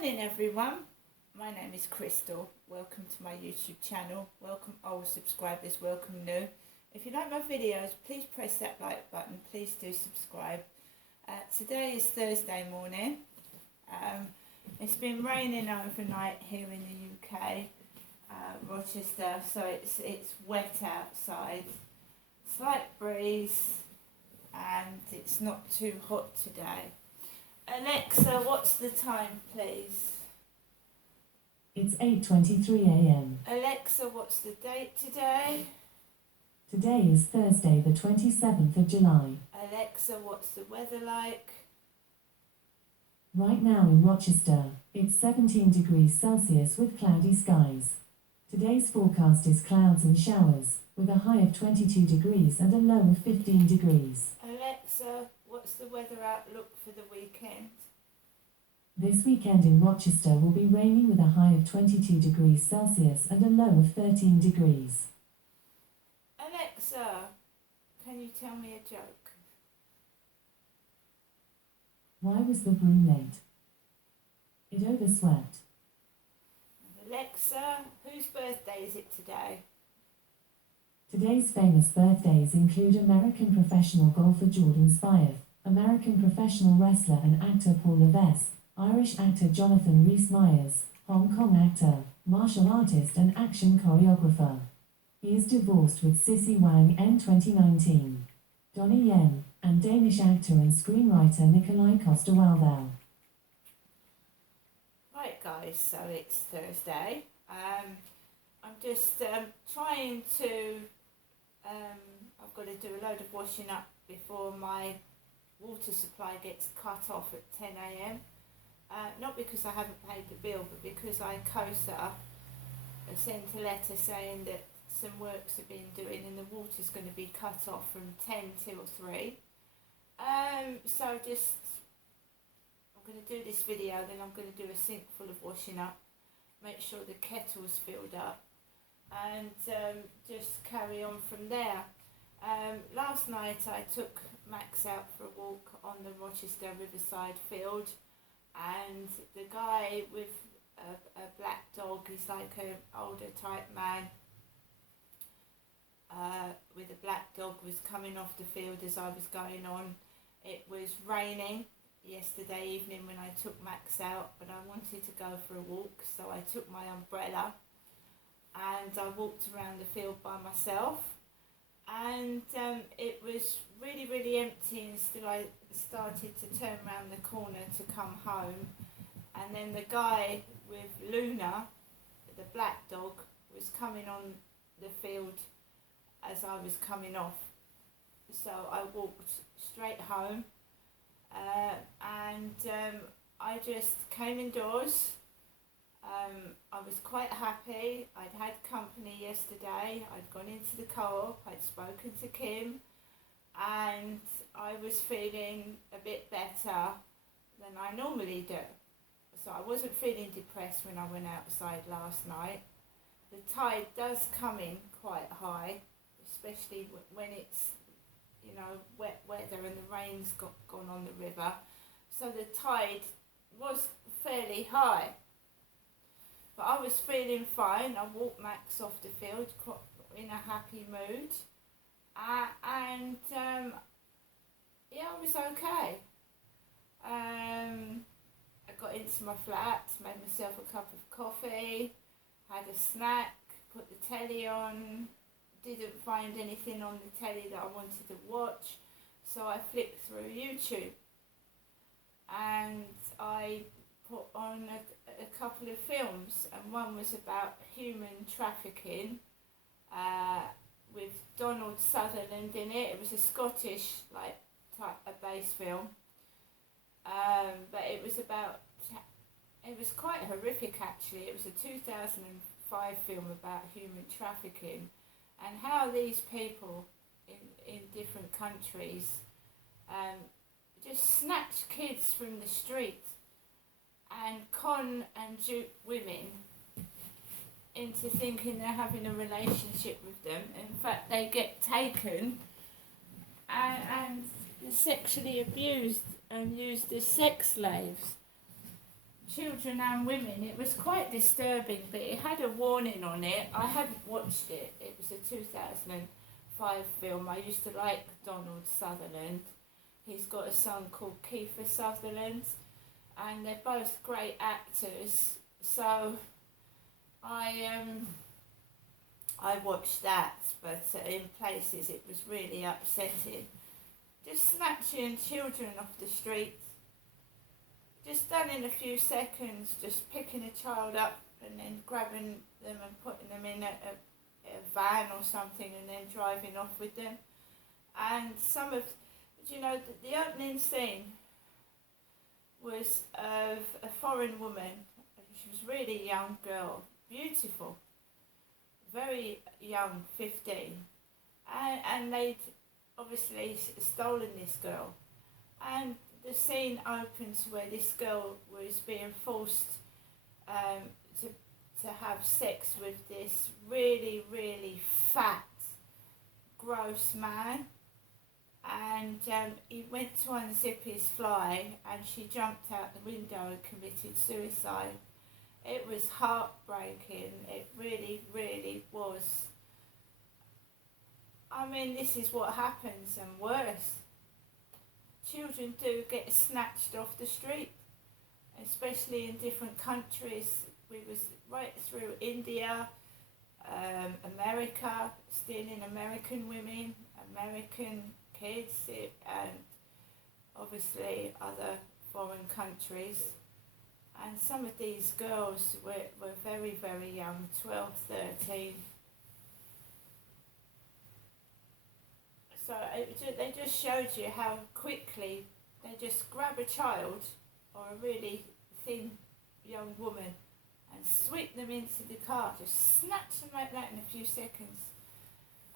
Morning everyone, my name is Crystal. Welcome to my YouTube channel. Welcome old subscribers, welcome new. If you like my videos, please press that like button. Please do subscribe. Today is Thursday morning. It's been raining overnight here in the UK, Rochester, so it's wet outside. Slight breeze and it's not too hot today. Alexa, what's the time, please? It's 8:23 a.m. Alexa, what's the date today? Today is Thursday, the 27th of July. Alexa, what's the weather like? Right now in Rochester, it's 17 degrees Celsius with cloudy skies. Today's forecast is clouds and showers, with a high of 22 degrees and a low of 15 degrees. Alexa, what's the weather outlook for the weekend? This weekend in Rochester will be raining with a high of 22 degrees Celsius and a low of 13 degrees. Alexa, can you tell me a joke? Why was the broom late? It overswept. Alexa, whose birthday is it today? Today's famous birthdays include American professional golfer Jordan Spieth, American professional wrestler and actor Paul Levesque, Irish actor Jonathan Rhys-Meyers, Hong Kong actor, martial artist and action choreographer. He is divorced with Sissy Wang in 2019. Donnie Yen, and Danish actor and screenwriter Nikolai Coster-Waldau. Right guys, so it's Thursday. I'm just trying to, I've got to do a load of washing up before my water supply gets cut off at 10 a.m. Not because I haven't paid the bill, but because ICOSA sent a letter saying that some works have been doing and the water's going to be cut off from 10 till 3. So I'm going to do this video, then I'm going to do a sink full of washing up, make sure the kettle's filled up, and just carry on from there. Last night I took Max out for a walk on the Rochester Riverside field, and the guy with a black dog, he's like an older type man, with a black dog, was coming off the field as I was going on. It was raining yesterday evening when I took Max out, but I wanted to go for a walk, so I took my umbrella and I walked around the field by myself, and it was really empty until I started to turn around the corner to come home, and then the guy with Luna, the black dog, was coming on the field as I was coming off. So I walked straight home, and I just came indoors. I was quite happy. I'd had company yesterday. I'd gone into the co-op, I'd spoken to Kim, and I was feeling a bit better than I normally do. So I wasn't feeling depressed when I went outside last night. The tide does come in quite high, especially when it's, you know, wet weather and the rain's gone on the river. So the tide was fairly high. But I was feeling fine. I walked Max off the field in a happy mood. And yeah, I was okay. I got into my flat, made myself a cup of coffee, had a snack, put the telly on, didn't find anything on the telly that I wanted to watch, so I flipped through YouTube and I put on a couple of films, and one was about human trafficking with Donald Sutherland in it. It was a Scottish type based film, but it was quite horrific actually. It was a 2005 film about human trafficking and how these people in different countries just snatch kids from the street and con and dupe women into thinking they're having a relationship with them. In fact, they get taken and sexually abused and used as sex slaves. children and women. It was quite disturbing, but it had a warning on it. I hadn't watched it. It was a 2005 film. I used to like Donald Sutherland. He's got a son called Kiefer Sutherland, and they're both great actors. So I watched that, but in places it was really upsetting. Just snatching children off the street, just done in a few seconds, just picking a child up and then grabbing them and putting them in a van or something and then driving off with them. And the opening scene was of a foreign woman. She was a really young girl, beautiful, very young, 15. And they'd obviously stolen this girl. And the scene opens where this girl was being forced to have sex with this really, really fat, gross man. And he went to unzip his fly and she jumped out the window and committed suicide. It was heartbreaking. It really, really was. I mean, this is what happens and worse. Children do get snatched off the street, especially in different countries. We was right through India, America, stealing American women, American kids, and obviously other foreign countries. And some of these girls were very, very young, 12, 13. So they just showed you how quickly they just grab a child or a really thin young woman and sweep them into the car, just snatch them like that in a few seconds.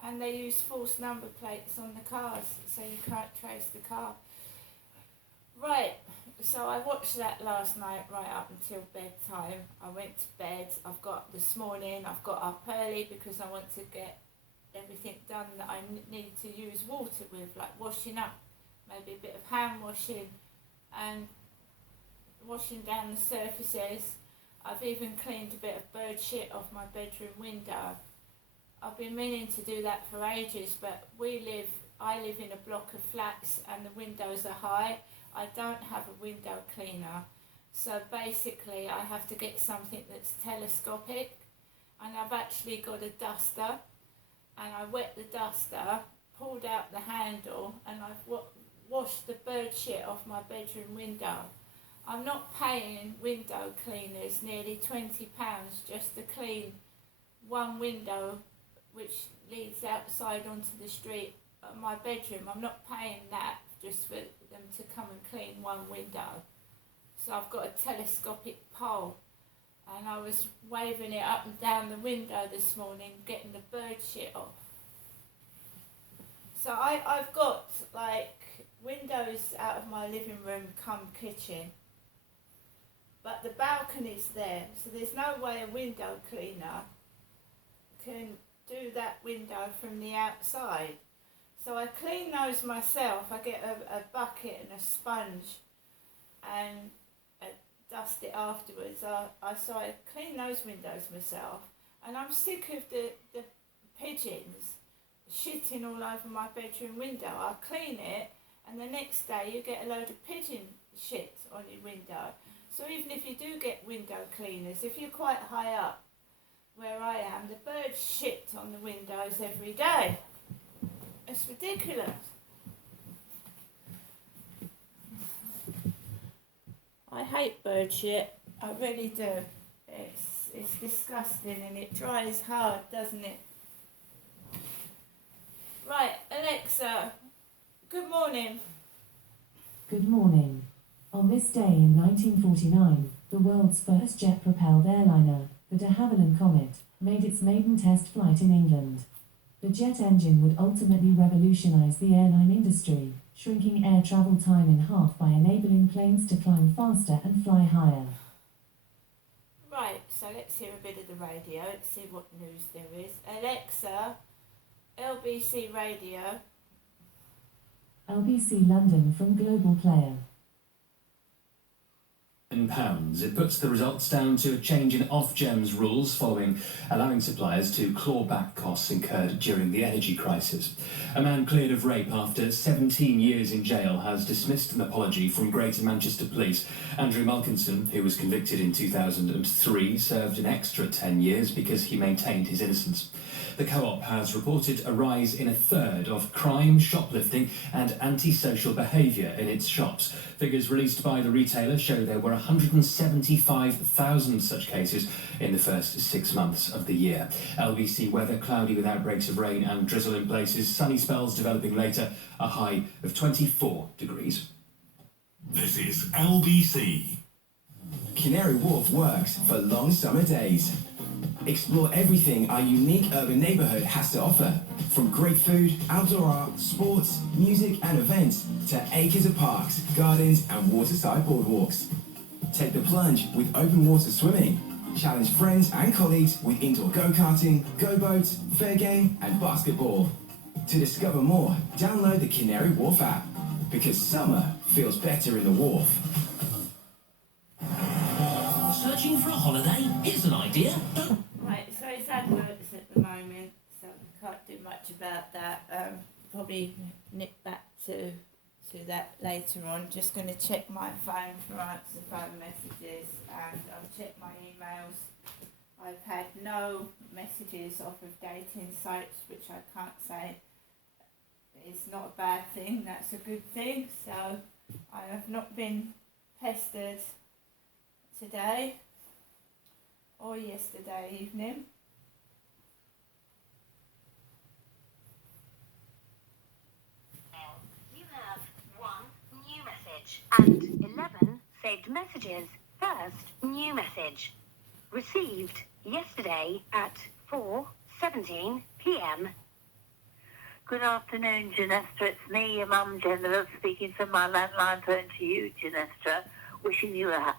And they use false number plates on the cars so you can't trace the car. Right, so I watched that last night right up until bedtime. I went to bed. This morning I've got up early because I want to get everything done that I need to use water with, like washing up, maybe a bit of hand washing and washing down the surfaces. I've even cleaned a bit of bird shit off my bedroom window. I've been meaning to do that for ages, but I live in a block of flats and the windows are high. I don't have a window cleaner, so basically I have to get something that's telescopic, and I've actually got a duster, and I wet the duster, pulled out the handle, and I've washed the bird shit off my bedroom window. I'm not paying window cleaners nearly £20 just to clean one window which leads outside onto the street of my bedroom. I'm not paying that just for them to come and clean one window. So I've got a telescopic pole, and I was waving it up and down the window this morning, getting the bird shit off. So I've got like windows out of my living room come kitchen, but the balcony's there, so there's no way a window cleaner can do that window from the outside. So I clean those myself. I get a bucket and a sponge and dust it afterwards. So I clean those windows myself, and I'm sick of the pigeons shitting all over my bedroom window. I clean it, and the next day you get a load of pigeon shit on your window. So even if you do get window cleaners, if you're quite high up where I am, the birds shit on the windows every day. It's ridiculous. I hate bird shit. I really do. It's disgusting and it dries hard, doesn't it? Right, Alexa, good morning. Good morning. On this day in 1949, the world's first jet-propelled airliner, the de Havilland Comet, made its maiden test flight in England. The jet engine would ultimately revolutionize the airline industry, shrinking air travel time in half by enabling planes to climb faster and fly higher. Right, so let's hear a bit of the radio. Let's see what news there is. Alexa, LBC Radio. LBC London from Global Player. £10. It puts the results down to a change in Ofgem's rules following allowing suppliers to claw back costs incurred during the energy crisis. A man cleared of rape after 17 years in jail has dismissed an apology from Greater Manchester Police. Andrew Malkinson, who was convicted in 2003, served an extra 10 years because he maintained his innocence. The Co-op has reported a rise in a third of crime, shoplifting and antisocial behaviour in its shops. Figures released by the retailer show there were 175,000 such cases in the first 6 months of the year. LBC weather: cloudy with outbreaks of rain and drizzle in places, sunny spells developing later, a high of 24 degrees. This is LBC. Canary Wharf works for long summer days. Explore everything our unique urban neighbourhood has to offer. From great food, outdoor art, sports, music and events to acres of parks, gardens and waterside boardwalks. Take the plunge with open water swimming. Challenge friends and colleagues with indoor go-karting, go-boats, fair game and basketball. To discover more, download the Canary Wharf app. Because summer feels better in the Wharf. Searching for a holiday? Here's an idea. Right, so it's adverts at the moment, so we can't do much about that. Probably nip back to that later on. Just going to check my phone for answer phone messages, and I'll check my emails. I've had no messages off of dating sites, which I can't say is not a bad thing, that's a good thing. So I have not been pestered today or yesterday evening. You have 1 new message and 11 saved messages. First new message. Received yesterday at 4:17 p.m. Good afternoon, Ginestra. It's me, your mum, Jennifer, speaking from my landline phone to you, Ginestra. Wishing you I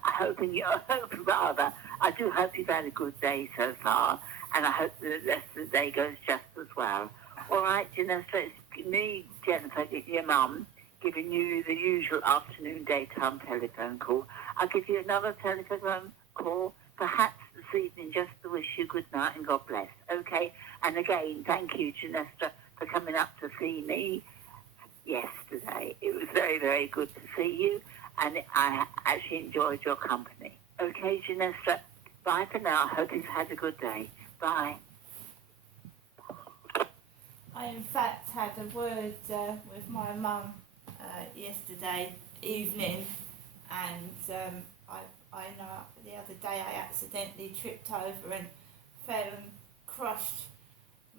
do hope you've had a good day so far, and I hope the rest of the day goes just as well. All right, Ginestra, it's me, Jennifer, your mum, giving you the usual afternoon daytime telephone call. I'll give you another telephone call, perhaps this evening, just to wish you good night and God bless. Okay? And again, thank you, Ginestra, for coming up to see me yesterday. It was very, very good to see you, and I actually enjoyed your company. Okay, Ginestra, bye for now. I hope you've had a good day. Bye. I in fact had a word with my mum yesterday evening, and I know the other day I accidentally tripped over and fell and crushed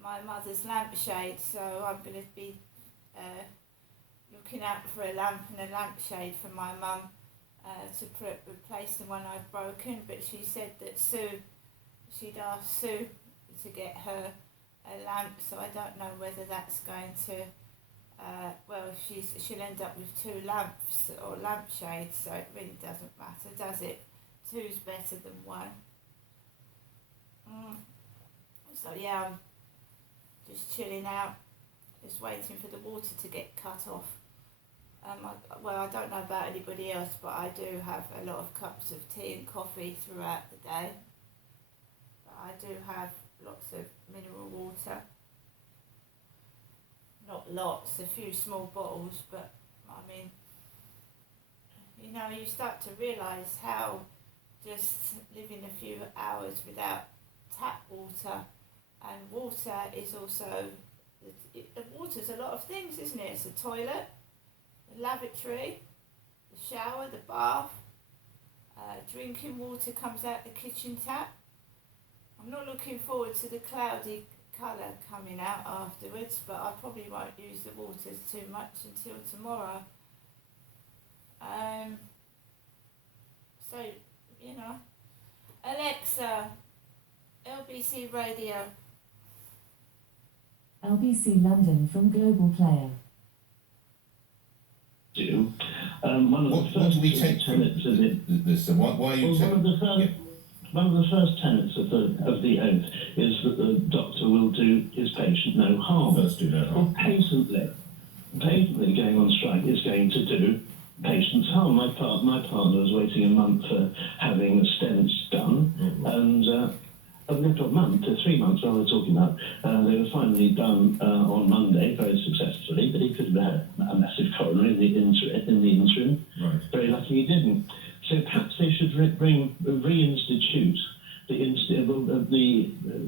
my mother's lampshade, so I'm going to be looking out for a lamp and a lampshade for my mum to replace the one I've broken. But she said that she'd asked Sue to get her a lamp, so I don't know whether that's going to she'll end up with 2 lamps or lampshades, so it really doesn't matter, does it? 2's better than 1. So yeah, I'm just chilling out, just waiting for the water to get cut off. I don't know about anybody else, but I do have a lot of cups of tea and coffee throughout the day. But I do have lots of mineral water. Not lots, a few small bottles, but I mean, you know, you start to realise how just living a few hours without tap water, and water is also, water's a lot of things, isn't it? It's a toilet, the lavatory, the shower, the bath, drinking water comes out the kitchen tap. I'm not looking forward to the cloudy colour coming out afterwards, but I probably won't use the waters too much until tomorrow. So, you know, Alexa, LBC Radio. LBC London from Global Player. What do we take from this? Why are you One of the first tenets of the oath is that the doctor will do his patient no harm. First do no harm. Well, patently going on strike is going to do patients Carl, my partner was waiting a month for having stents done, and not a month, 3 months I was talking about. They were finally done on Monday, very successfully, but he could have had a massive coronary in the interim. Right. Very lucky he didn't. So perhaps they should reinstitute the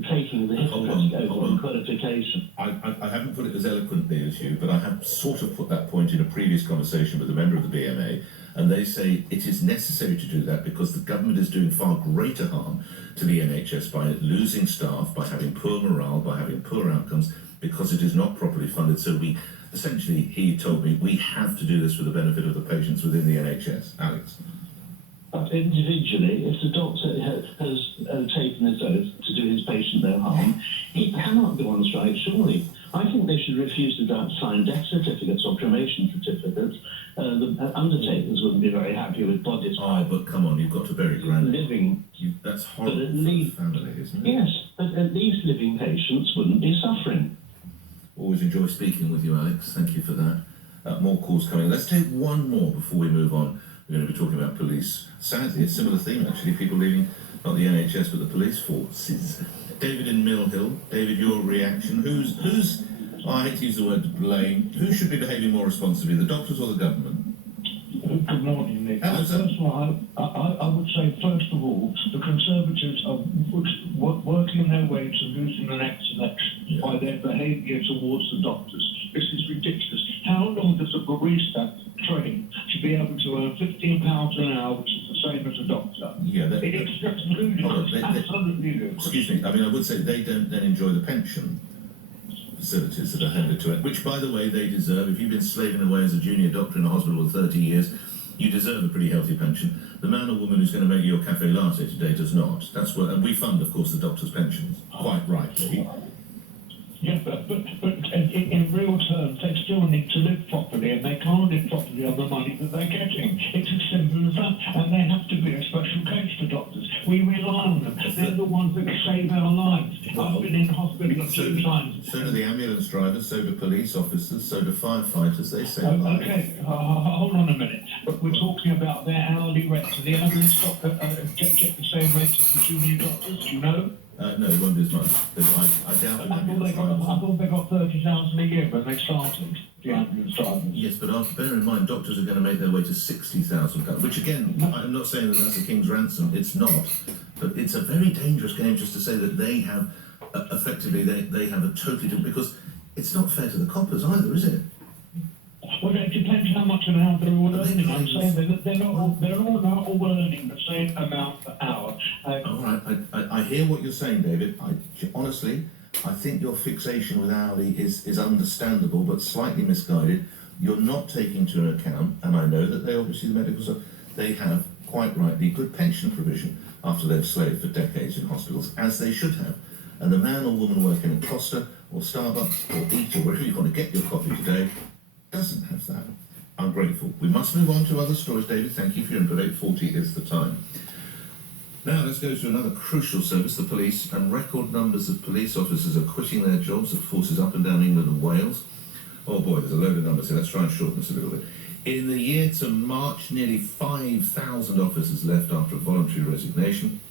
taking of the Hippocratic qualification. I haven't put it as eloquently as you, but I have sort of put that point in a previous conversation with a member of the BMA, and they say it is necessary to do that because the government is doing far greater harm to the NHS by losing staff, by having poor morale, by having poor outcomes, because it is not properly funded. So we, essentially, he told me, we have to do this for the benefit of the patients within the NHS. Alex? But individually, if the doctor has taken this oath to do his patient no harm, he cannot go on strike, surely. I think they should refuse to sign death certificates or cremation certificates. The undertakers wouldn't be very happy with bodies. Oh, but come on, you've got to bury granite. Living. That's horrible for the family, isn't it? Yes, but at least living patients wouldn't be suffering. Always enjoy speaking with you, Alex. Thank you for that. More calls coming. Let's take one more before we move on. We're going to be talking about police. Sadly, a similar theme, actually. People leaving, not the NHS, but the police forces. David in Mill Hill. David, your reaction. Who's, I hate to use the word blame, who should be behaving more responsibly, the doctors or the government? Good morning, Nick. Hello, sir. First of all, I would say, first of all, the Conservatives are working their way to losing the next election by their behaviour towards the doctors. This is ridiculous. How long does a barista train to be able to earn £15 an hour, which is the same as a doctor? Yeah, it's just ludicrous, absolutely ludicrous. Excuse me, I mean, I would say they don't then enjoy the pension facilities that are handed to it, which, by the way, they deserve. If you've been slaving away as a junior doctor in a hospital for 30 years, you deserve a pretty healthy pension. The man or woman who's going to make you your cafe latte today does not. That's what, and we fund, of course, the doctors' pensions, quite rightly. Yeah, but in real terms, they still need to live properly, and they can't live properly on the money that they're getting. It's as simple as that, and they have to be a special case for doctors. We rely on them. They're the ones that save our lives. I've been in hospital 2 times. So do the ambulance drivers, so do police officers, so do firefighters. They save lives. Okay, hold on a minute. But we're talking about their hourly rates. Do the ambulance doctor get the same rates as the junior doctors? Do you know? No, it won't be as much. I doubt it. I thought they got 30,000 a year when they started, the ambulance drivers. Yes, but bear in mind, doctors are going to make their way to £60,000, which again, I'm not saying that that's a king's ransom. It's not. But it's a very dangerous game just to say that they have, effectively, they have a totally different, because it's not fair to the coppers either, is it? Well, it depends how much and how they're all earning. I'm saying they're all earning the same amount per hour. All right, I hear what you're saying, David. Honestly, I think your fixation with hourly is understandable, but slightly misguided. You're not taking into account, and I know that they obviously, the medical staff, they have, quite rightly, good pension provision after they've slaved for decades in hospitals, as they should have. And the man or woman working at Costa or Starbucks or Eat or wherever you want to get your coffee today doesn't have that. I'm grateful. We must move on to other stories, David. Thank you for your input. 8:40 is the time. Now let's go to another crucial service, the police, and record numbers of police officers are quitting their jobs at forces up and down England and Wales. Oh boy, there's a load of numbers here. Let's try and shorten this a little bit. In the year to March, nearly 5,000 officers left after a voluntary resignation.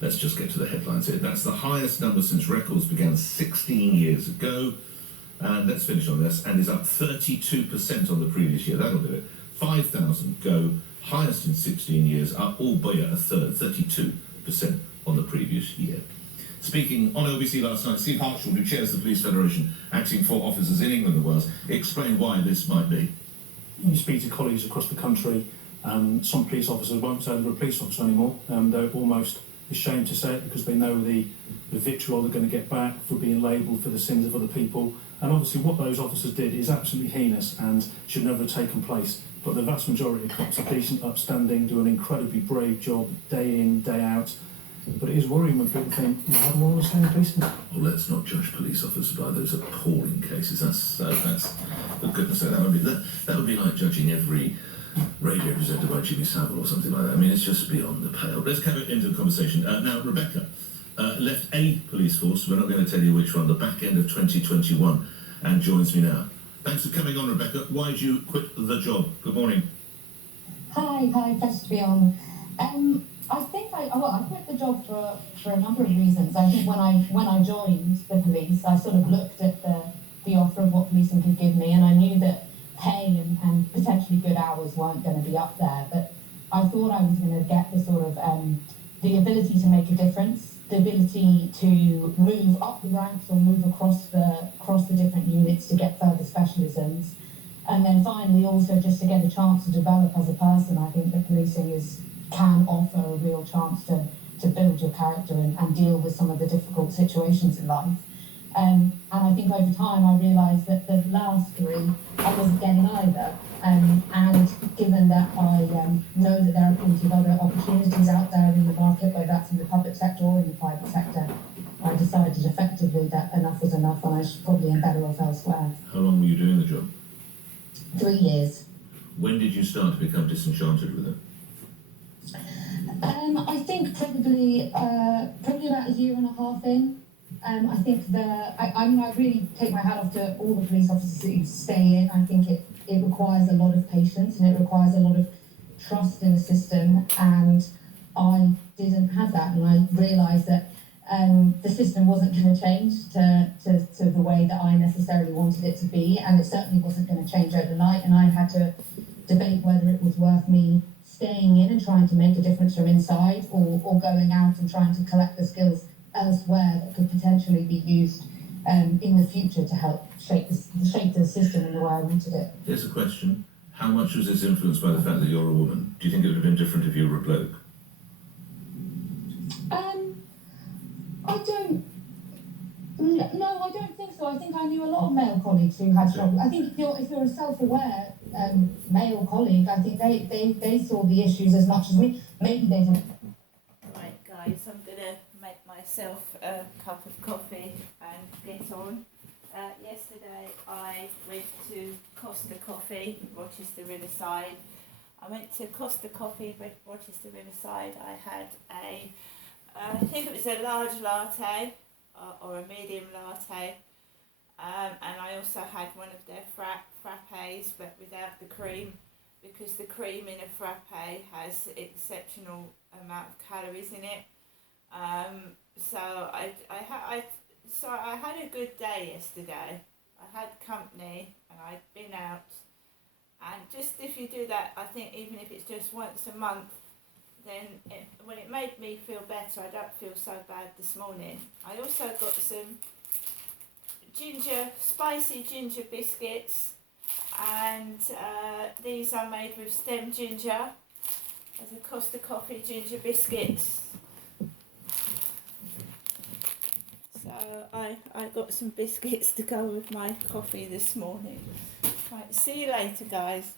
Let's just get to the headlines here. That's the highest number since records began 16 years ago. And let's finish on this, and is up 32% on the previous year. That'll do it. 5,000 go, highest in 16 years, up albeit a third, 32% on the previous year. Speaking on LBC last night, Steve Hartshall, who chairs the Police Federation, acting for officers in England and Wales, explained why this might be. You speak to colleagues across the country, some police officers won't say they're a police officer anymore. They're almost ashamed to say it because they know the vitriol they're going to get back for being labelled for the sins of other people. And obviously what those officers did is absolutely heinous and should never have taken place. But the vast majority of cops are decent, upstanding, do an incredibly brave job day in, day out. But it is worrying when people think, how do all the same policemen? Well, let's not judge police officers by those appalling cases. That's for goodness sake, that would be like judging every radio presenter by Jimmy Savile or something like that. I mean, it's just beyond the pale. Let's come into the conversation. Now, Rebecca left a police force, we're not going to tell you which one, the back end of 2021, and joins me now. Thanks for coming on, Rebecca. Why did you quit the job? Good morning. Hi, pleasure to be on. I think I quit the job for a number of reasons. I think when I joined the police, I sort of looked at the offer of what policing could give me, and I knew that pay and potentially good hours weren't going to be up there. But I thought I was going to get the sort of the ability to make a difference, the ability to move up the ranks or move across the different units to get further specialisms. And then finally, also just to get a chance to develop as a person. I think that policing can offer a real chance to build your character and deal with some of the difficult situations in life. And I think over time I realised that the last three I wasn't getting either. And given that I know that there are plenty of other opportunities out there in the market, whether that's in the public sector or in the private sector, I decided effectively that enough was enough and I should probably am better off elsewhere. How long were you doing the job? 3 years. When did you start to become disenchanted with it? I think probably about a year and a half in. I think I really take my hat off to all the police officers who stay in. I think it requires a lot of patience and it requires a lot of trust in the system, and I didn't have that, and I realised that the system wasn't going to change to the way that I necessarily wanted it to be, and it certainly wasn't going to change overnight, and I had to debate whether it was worth me staying in and trying to make a difference from inside, or going out and trying to collect the skills elsewhere that could potentially be used in the future to help shape the system in the way I wanted it. Here's a question. How much was this influenced by the fact that you're a woman? Do you think it would have been different if you were a bloke? No, I don't think so. I think I knew a lot of male colleagues who had trouble. I think if you're a self-aware male colleague, I think they saw the issues as much as me. Maybe they didn't. Right, guys, I'm gonna make myself a cup of coffee and get on. Yesterday I went to Costa Coffee, Rochester Riverside. I went to Costa Coffee, Rochester Riverside. I had I think it was a large latte or a medium latte, and I also had one of their frappes but without the cream, because the cream in a frappe has exceptional amount of calories in it. So I had a good day yesterday. I had company and I'd been out, and just if you do that, I think even if it's just once a month, then it made me feel better. I don't feel so bad this morning. I also got some spicy ginger biscuits, and these are made with stem ginger. As a Costa Coffee ginger biscuits. So I got some biscuits to go with my coffee this morning. Right, see you later, guys.